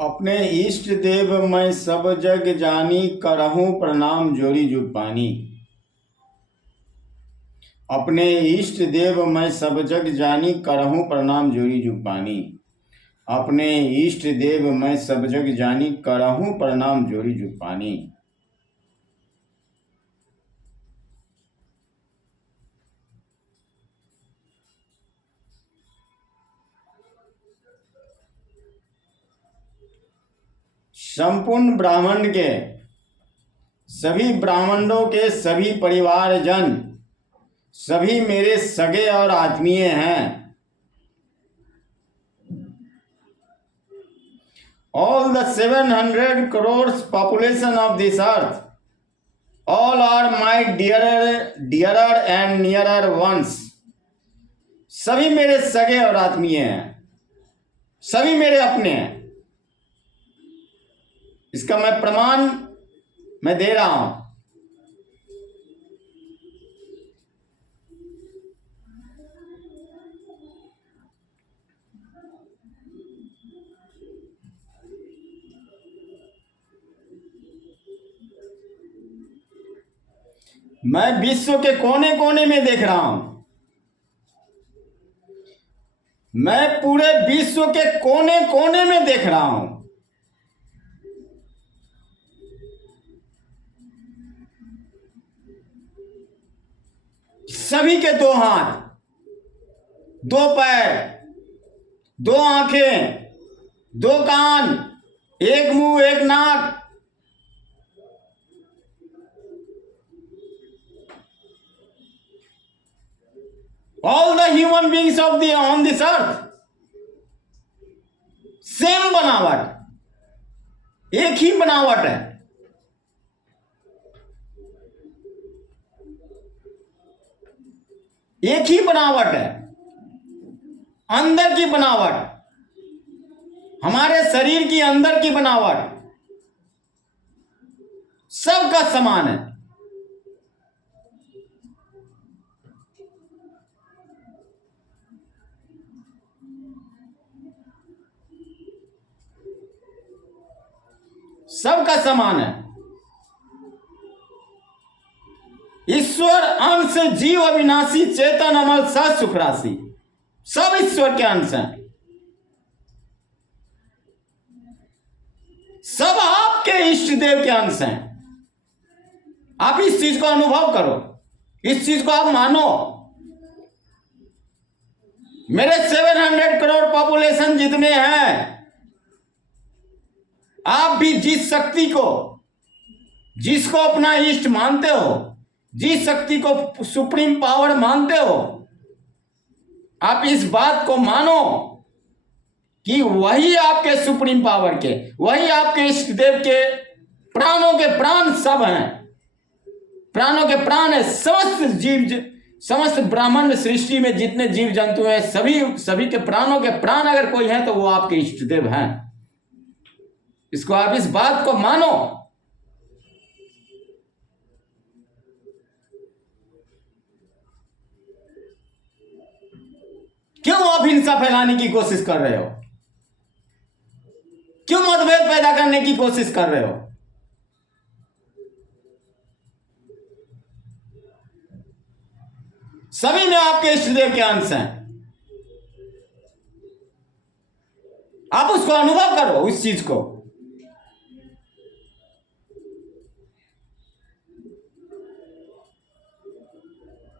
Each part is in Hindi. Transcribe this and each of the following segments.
अपने इष्ट देव मैं सब जग जानी, करहूँ प्रणाम जोरी जुग पानी। अपने इष्ट देव मैं सब जग जानी, करहूँ प्रणाम जोरी जुग पानी। अपने इष्ट देव मैं सब जग जानी, करहूँ प्रणाम जोरी जुग पानी। संपूर्ण ब्राह्मण के सभी ब्राह्मणों के सभी परिवारजन सभी मेरे सगे और आत्मीय हैं। All the 700 crores population of this earth, all are my dearer and nearer ones. सभी मेरे सगे और आत्मीय हैं, सभी मेरे अपने हैं। इसका मैं प्रमाण दे रहा हूं। मैं विश्व के कोने कोने में देख रहा हूं। मैं पूरे विश्व के कोने कोने में देख रहा हूं। सभी के दो हाथ, दो पैर, दो आंखें, दो कान, एक मुंह, एक नाक। All the human beings of on this earth, same बनावट, एक ही बनावट है। एक ही बनावट है, अंदर की बनावट, हमारे शरीर की अंदर की बनावट सबका समान है। सबका समान है। ईश्वर अंश जीव अविनाशी चेतन अमल सत सुख राशि, सब ईश्वर के अंश हैं। सब आपके इष्ट देव के अंश हैं। आप इस चीज को अनुभव करो, इस चीज को आप मानो। मेरे 700 करोड़ पॉपुलेशन जितने हैं, आप भी जिस शक्ति को, जिसको अपना इष्ट मानते हो, जिस शक्ति को सुप्रीम पावर मानते हो, आप इस बात को मानो कि वही आपके सुप्रीम पावर के, वही आपके इष्ट देव के प्राणों के प्राण सब हैं। प्राणों के प्राण है समस्त जीव, समस्त ब्रह्मांड सृष्टि में जितने जीव जंतु हैं, सभी के प्राणों के प्राण अगर कोई है तो वो आपके इष्ट देव हैं। इसको आप इस बात को मानो। क्यों आप हिंसा फैलाने की कोशिश कर रहे हो? क्यों मतभेद पैदा करने की कोशिश कर रहे हो? सभी में आपके इष्टदेव के अंश हैं। आप उसको अनुभव करो, उस चीज को।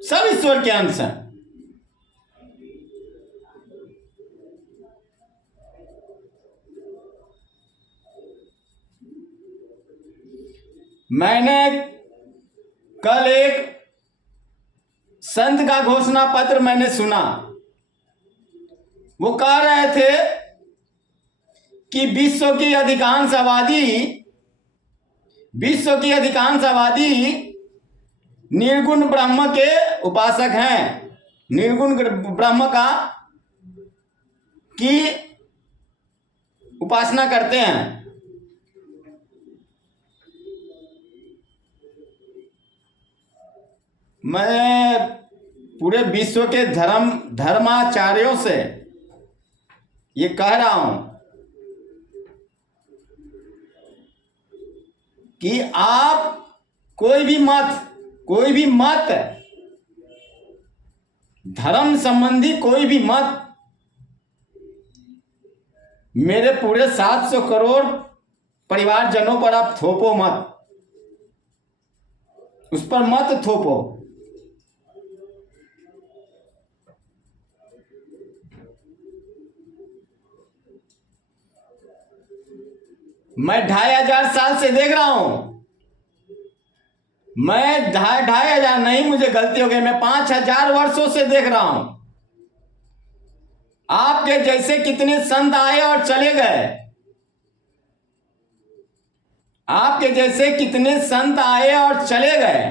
सब ईश्वर के अंश हैं। मैंने कल एक संत का घोषणा पत्र मैंने सुना। वो कह रहे थे कि विश्व की अधिकांश आबादी निर्गुण ब्रह्म के उपासक हैं। निर्गुण ब्रह्म की उपासना करते हैं। मैं पूरे विश्व के धर्माचार्यों से ये कह रहा हूं कि आप कोई भी मत, धर्म संबंधी कोई भी मत मेरे पूरे 700 करोड़ परिवारजनों पर आप थोपो मत, उस पर मत थोपो। मैं 2500 साल से देख रहा हूं, मैं 2500 नहीं, मुझे गलती हो गई, मैं 5000 वर्षों से देख रहा हूं। आपके जैसे कितने संत आए और चले गए, आपके जैसे कितने संत आए और चले गए,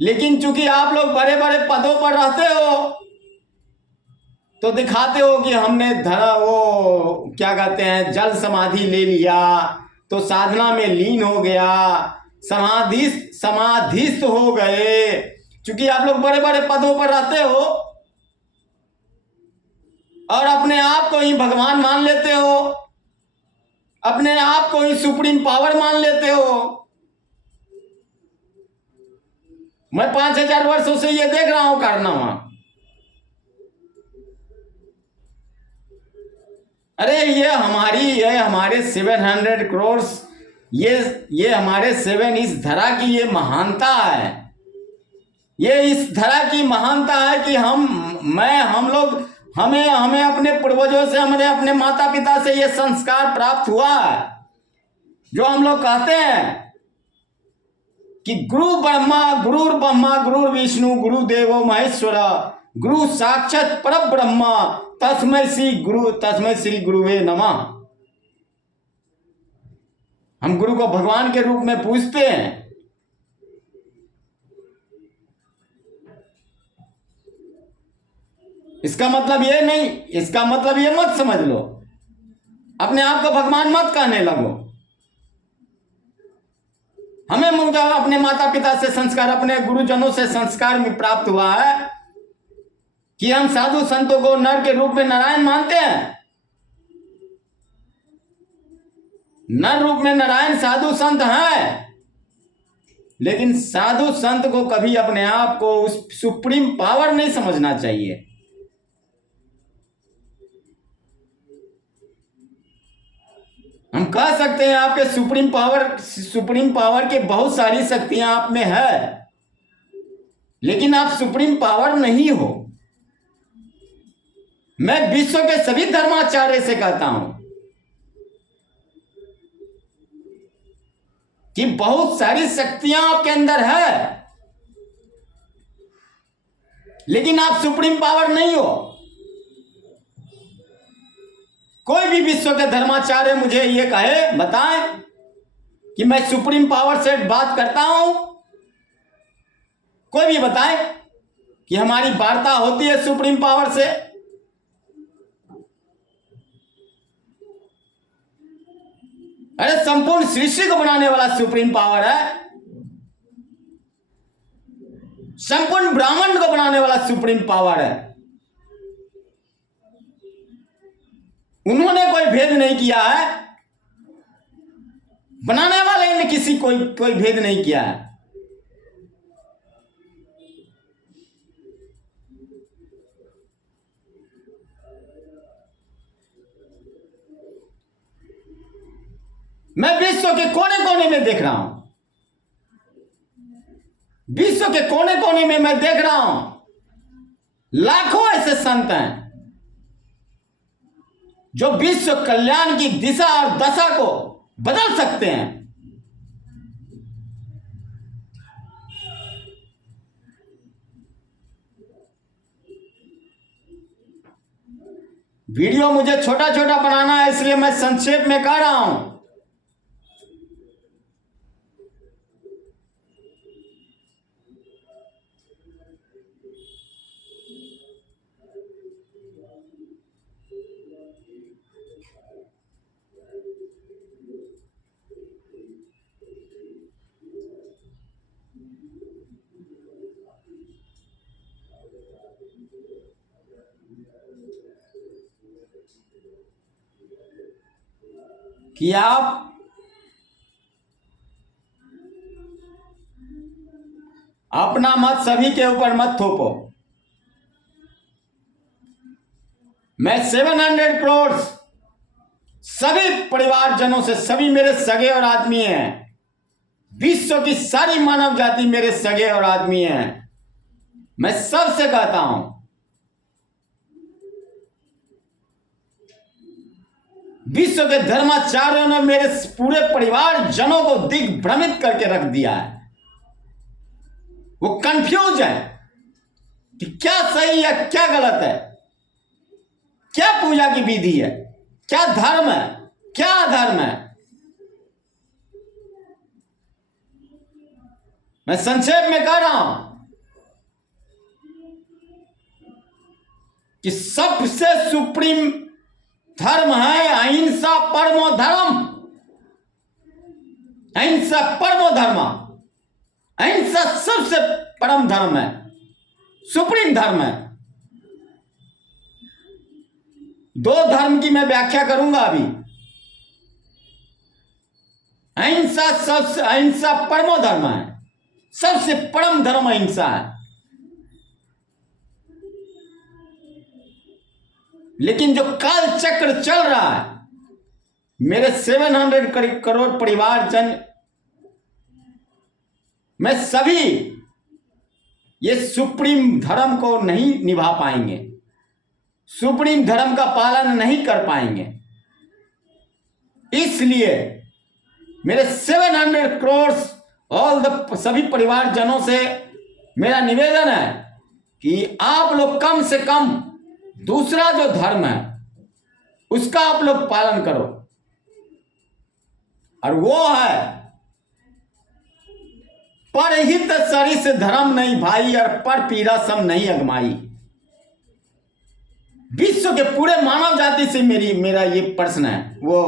लेकिन चूंकि आप लोग बड़े बड़े पदों पर रहते हो तो दिखाते हो कि हमने वो क्या कहते हैं, जल समाधि ले लिया तो साधना में लीन हो गया, समाधिस्थ हो गए। चूंकि आप लोग बड़े बड़े पदों पर रहते हो और अपने आप को ही भगवान मान लेते हो, अपने आप को ही सुप्रीम पावर मान लेते हो। मैं 5000 वर्षों से ये देख रहा हूं कारनामा। अरे ये हमारे 700 करोड़, ये हमारे 7 इस धरा की ये महानता है, ये इस धरा की महानता है कि हम लोग हमें अपने पूर्वजों से, हमारे अपने माता पिता से ये संस्कार प्राप्त हुआ है, जो हम लोग कहते हैं कि गुरुर्ब्रह्मा गुरुर्विष्णु गुरुदेवो महेश्वर गुरु साक्षात परब्रह्म तस्मै श्री गुरुवे नमः। हम गुरु को भगवान के रूप में पूजते हैं। इसका मतलब ये नहीं, इसका मतलब ये मत समझ लो, अपने आप को भगवान मत कहने लगो। हमें मुझे अपने माता पिता से संस्कार, अपने गुरुजनों से संस्कार में प्राप्त हुआ है कि हम साधु संतों को नर के रूप में नारायण मानते हैं। नर रूप में नारायण साधु संत हैं, लेकिन साधु संत को कभी अपने आप को उस सुप्रीम पावर नहीं समझना चाहिए। हम कह सकते हैं आपके सुप्रीम पावर के बहुत सारी शक्तियां आप में है, लेकिन आप सुप्रीम पावर नहीं हो। मैं विश्व के सभी धर्माचार्य से कहता हूं कि बहुत सारी शक्तियां आपके अंदर है, लेकिन आप सुप्रीम पावर नहीं हो। कोई भी विश्व के धर्माचार्य मुझे ये कहे, बताएं कि मैं सुप्रीम पावर से बात करता हूं, कोई भी बताए कि हमारी वार्ता होती है सुप्रीम पावर से। अरे संपूर्ण सृष्टि को बनाने वाला सुप्रीम पावर है, संपूर्ण ब्रह्मांड को बनाने वाला सुप्रीम पावर है। उन्होंने कोई भेद नहीं किया है, बनाने वाले ने कोई भेद नहीं किया है। मैं विश्व के कोने कोने में देख रहा हूं, विश्व के कोने कोने में मैं देख रहा हूं लाखों ऐसे संत हैं जो विश्व कल्याण की दिशा और दशा को बदल सकते हैं। वीडियो मुझे छोटा छोटा बनाना है, इसलिए मैं संक्षेप में कह रहा हूं। कि आप अपना मत सभी के ऊपर मत थोपो। मैं 700 करोड़ सभी परिवारजनों से, सभी मेरे सगे और आदमी हैं, विश्व की सारी मानव जाति मेरे सगे और आदमी हैं। मैं सबसे कहता हूं, विश्व के धर्माचार्यों ने मेरे पूरे परिवार जनों को दिग्भ्रमित करके रख दिया है। वो कंफ्यूज है कि क्या सही है क्या गलत है, क्या पूजा की विधि है, क्या धर्म है, क्या अधर्म है। मैं संक्षेप में कह रहा हूं कि सबसे सुप्रीम धर्म है अहिंसा परमो धर्म। अहिंसा परमो धर्म, अहिंसा सबसे परम धर्म है, सुप्रीम धर्म है। दो धर्म की मैं व्याख्या करूंगा अभी। अहिंसा परमो धर्म है, सबसे परम धर्म अहिंसा है। लेकिन जो काल चक्र चल रहा है, मेरे 700 करोड़ परिवारजन, मैं सभी ये सुप्रीम धर्म को नहीं निभा पाएंगे, सुप्रीम धर्म का पालन नहीं कर पाएंगे। इसलिए मेरे 700 करोड़ सभी परिवारजनों से मेरा निवेदन है कि आप लोग कम से कम दूसरा जो धर्म है उसका आप लोग पालन करो, और वो है परहित सरिस धर्म नहीं भाई, और पर पीड़ा सम नहीं अगमाई। विश्व के पूरे मानव जाति से मेरा ये प्रश्न है, वो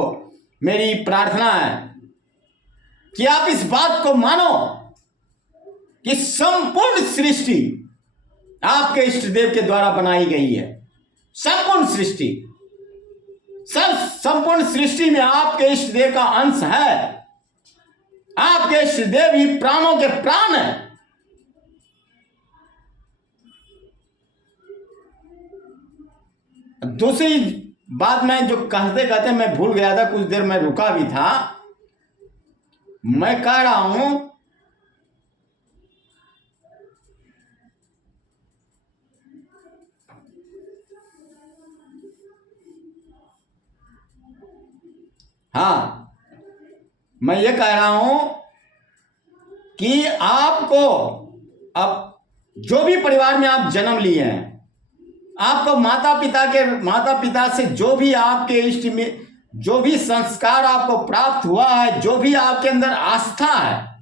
मेरी प्रार्थना है कि आप इस बात को मानो कि संपूर्ण सृष्टि आपके इष्ट देव के द्वारा बनाई गई है। संपूर्ण सृष्टि, संपूर्ण सृष्टि में आपके इष्ट देव का अंश है। आपके इष्ट देव ही प्राणों के प्राण है। दूसरी बात मैं जो कहते कहते मैं भूल गया था, कुछ देर मैं रुका भी था। मैं कह रहा हूं हाँ, मैं ये कह रहा हूं कि आपको अब जो भी परिवार में आप जन्म लिए हैं, आपको माता पिता से जो भी आपके इष्ट में जो भी संस्कार आपको प्राप्त हुआ है, जो भी आपके अंदर आस्था है,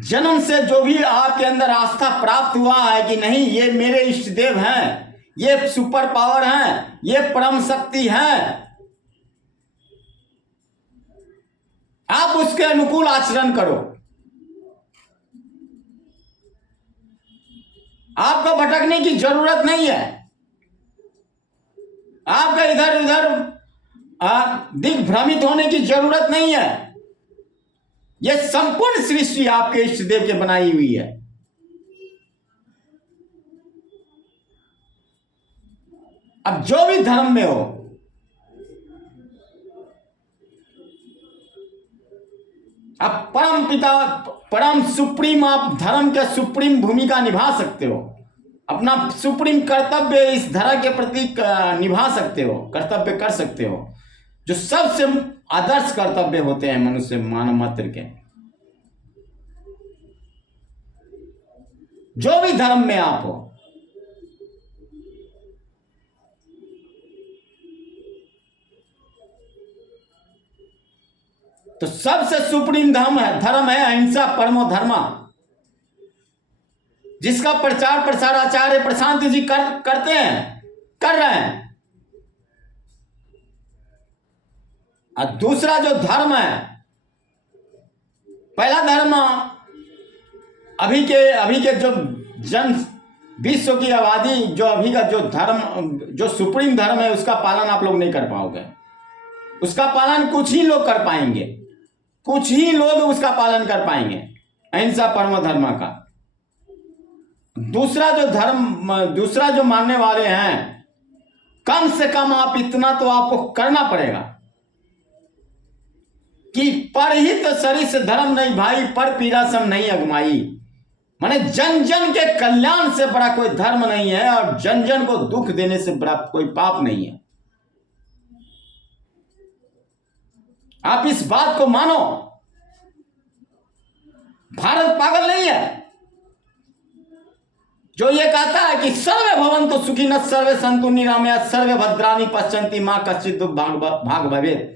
जन्म से जो भी आपके अंदर आस्था प्राप्त हुआ है कि नहीं ये मेरे इष्ट देव हैं, ये सुपर पावर हैं, ये परम शक्ति हैं, आप उसके अनुकूल आचरण करो। आपको भटकने की जरूरत नहीं है, आपका इधर उधर दिग्भ्रमित होने की जरूरत नहीं है। यह संपूर्ण सृष्टि आपके इष्ट देव के बनाई हुई है। अब जो भी धर्म में हो, अब परम पिता परम सुप्रीम, आप धर्म के सुप्रीम भूमिका निभा सकते हो, अपना सुप्रीम कर्तव्य इस धरा के प्रति निभा सकते हो, कर्तव्य कर सकते हो, जो सबसे आदर्श कर्तव्य होते हैं मनुष्य मानव मात्र के। जो भी धर्म में आप हो, तो सबसे सुप्रीम धर्म है अहिंसा परमो धर्मा, जिसका प्रचार प्रसार आचार्य प्रशांत जी कर रहे हैं। और दूसरा जो धर्म है, पहला धर्म अभी के जो विश्व की आबादी, जो अभी का जो धर्म, जो सुप्रीम धर्म है, उसका पालन आप लोग नहीं कर पाओगे। उसका पालन कुछ ही लोग कर पाएंगे। कुछ ही लोग उसका पालन कर पाएंगे, अहिंसा परमो धर्म का। दूसरा जो मानने वाले हैं, कम से कम आप इतना तो आपको करना पड़ेगा कि परहित सरिस धर्म नहीं भाई, पर पीरा सम नहीं अगमाई। माने जन जन के कल्याण से बड़ा कोई धर्म नहीं है, और जन जन को दुख देने से बड़ा कोई पाप नहीं है। आप इस बात को मानो। भारत पागल नहीं है जो ये कहता है कि सर्वे भवन्तु सुखिनः, सर्वे सन्तु निरामयाः, सर्वे भद्राणि पश्यन्ति मा कश्चित् दुःख भाग भवेत्,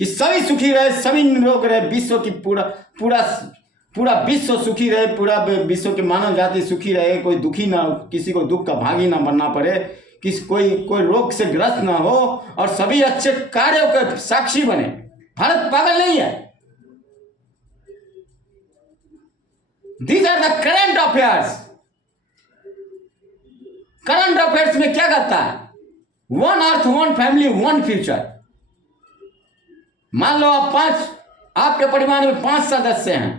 कि सभी सुखी रहे, सभी निरोग रहे, विश्व की पूरा विश्व सुखी रहे, पूरा विश्व की मानव जाति सुखी रहे, कोई दुखी ना, किसी को दुख का भागी ना बनना पड़े, कोई रोग से ग्रस्त ना हो, और सभी अच्छे कार्यों के साक्षी बने। भारत पागल नहीं है। These are the current affairs. Current affairs में क्या करता है? One earth, one family, one future. मान लो आपके परिवार में 5 सदस्य हैं।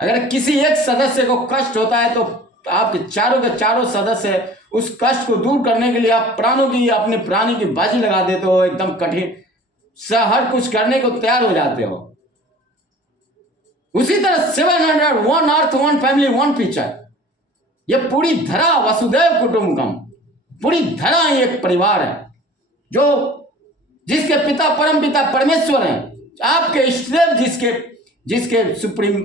अगर किसी एक सदस्य को कष्ट होता है तो आपके चारों के चारों सदस्य उस कष्ट को दूर करने के लिए आप अपने प्राणी की बाजी लगा देते हो, एकदम कठिन से हर कुछ करने को तैयार हो जाते हो। उसी तरह 700 one earth, one family, one future. ये पूरी धरा वसुदैव कुटुंबकम, पूरी धरा एक परिवार है जिसके पिता परम पिता परमेश्वर हैं। आपके इष्टदेव जिसके सुप्रीम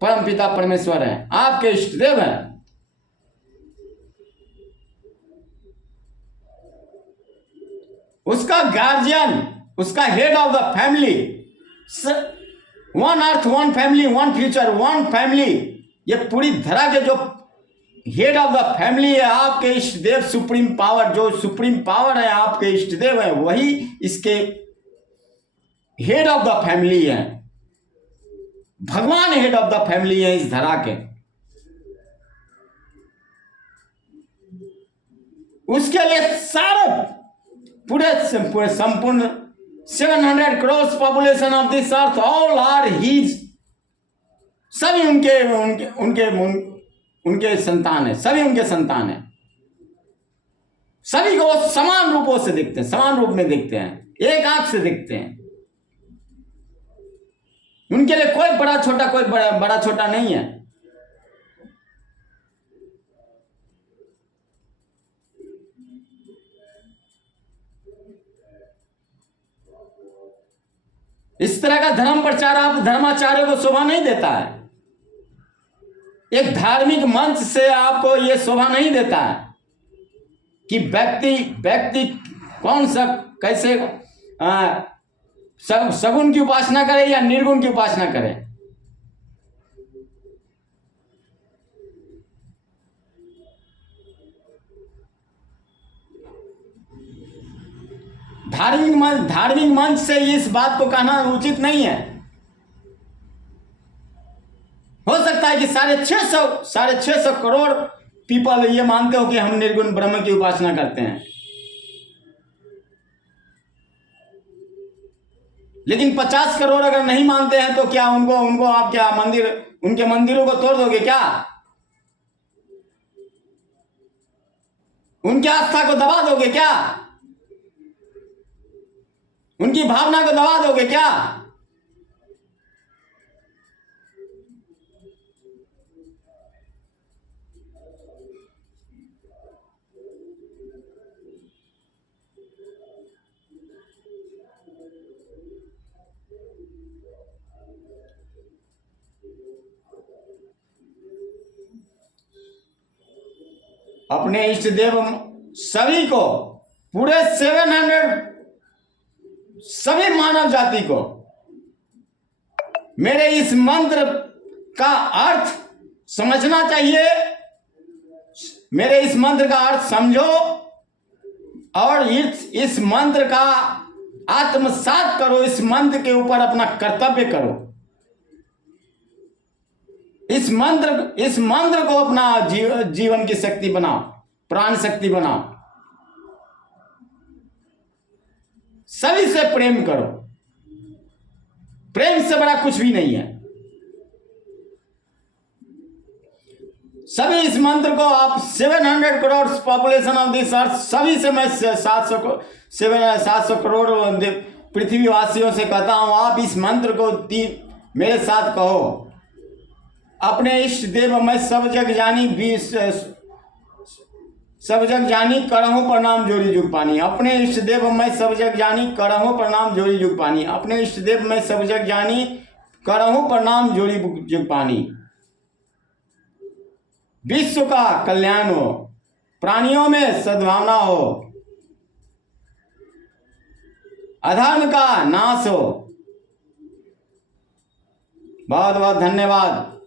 परम पिता परमेश्वर हैं, आपके इष्टदेव हैं। उसका गार्जियन, उसका head of the family, one earth, one family, one future, one family. ये पूरी धरा के जो हेड ऑफ द फैमिली है आपके इष्टदेव, सुप्रीम पावर, जो सुप्रीम पावर है आपके इष्टदेव है, वही इसके हेड ऑफ द फैमिली है। भगवान हेड ऑफ द फैमिली है इस धरा के। उसके लिए सारे पूरे संपूर्ण 700 crore population of this earth, all are his. सभी उनके संतान है, सभी उनके संतान है। सभी को समान रूपों से देखते हैं, समान रूप में देखते हैं, एक आंख से देखते हैं। उनके लिए कोई बड़ा छोटा नहीं है। इस तरह का धर्म प्रचार आप धर्माचार्यों को शोभा नहीं देता है। एक धार्मिक मंच से आपको यह शोभा नहीं देता है कि व्यक्ति कौन सा कैसे सगुण की उपासना करे या निर्गुण की उपासना करे। धार्मिक मंच से इस बात को कहना उचित नहीं है। हो सकता है कि 650 करोड़ पीपल ये मानते हो कि हम निर्गुण ब्रह्म की उपासना करते हैं, लेकिन 50 करोड़ अगर नहीं मानते हैं तो क्या उनको आप क्या उनके मंदिरों को तोड़ दोगे क्या? उनकी आस्था को दबा दोगे क्या? उनकी भावना को दबा दोगे क्या? अपने इष्ट देव सभी को, पूरे 700 सभी मानव जाति को मेरे इस मंत्र का अर्थ समझना चाहिए। मेरे इस मंत्र का अर्थ समझो और इस मंत्र का आत्मसात करो। इस मंत्र के ऊपर अपना कर्तव्य करो। इस मंत्र को अपना जीवन की शक्ति बनाओ, प्राण शक्ति बनाओ। सभी से प्रेम करो। प्रेम से बड़ा कुछ भी नहीं है। सभी इस मंत्र को आप 700 करोड़ पॉपुलेशन ऑफ दिस अर्थ, सभी से मैं 700 करोड़ पृथ्वीवासियों से कहता हूं, आप इस मंत्र को मेरे साथ कहो। अपने इष्ट देव मैं सब जग जानी करहूं प्रणाम जोड़ी जुग पानी। अपने इष्ट देव मैं सब जग जानी करहूं प्रणाम जोड़ी जुग पानी। अपने इष्ट देव मैं सब जग जानी करहूं प्रणाम जोड़ी जुग पानी। विश्व का कल्याण हो, प्राणियों में सद्भावना हो, अधर्म का नाश हो। बहुत बहुत धन्यवाद।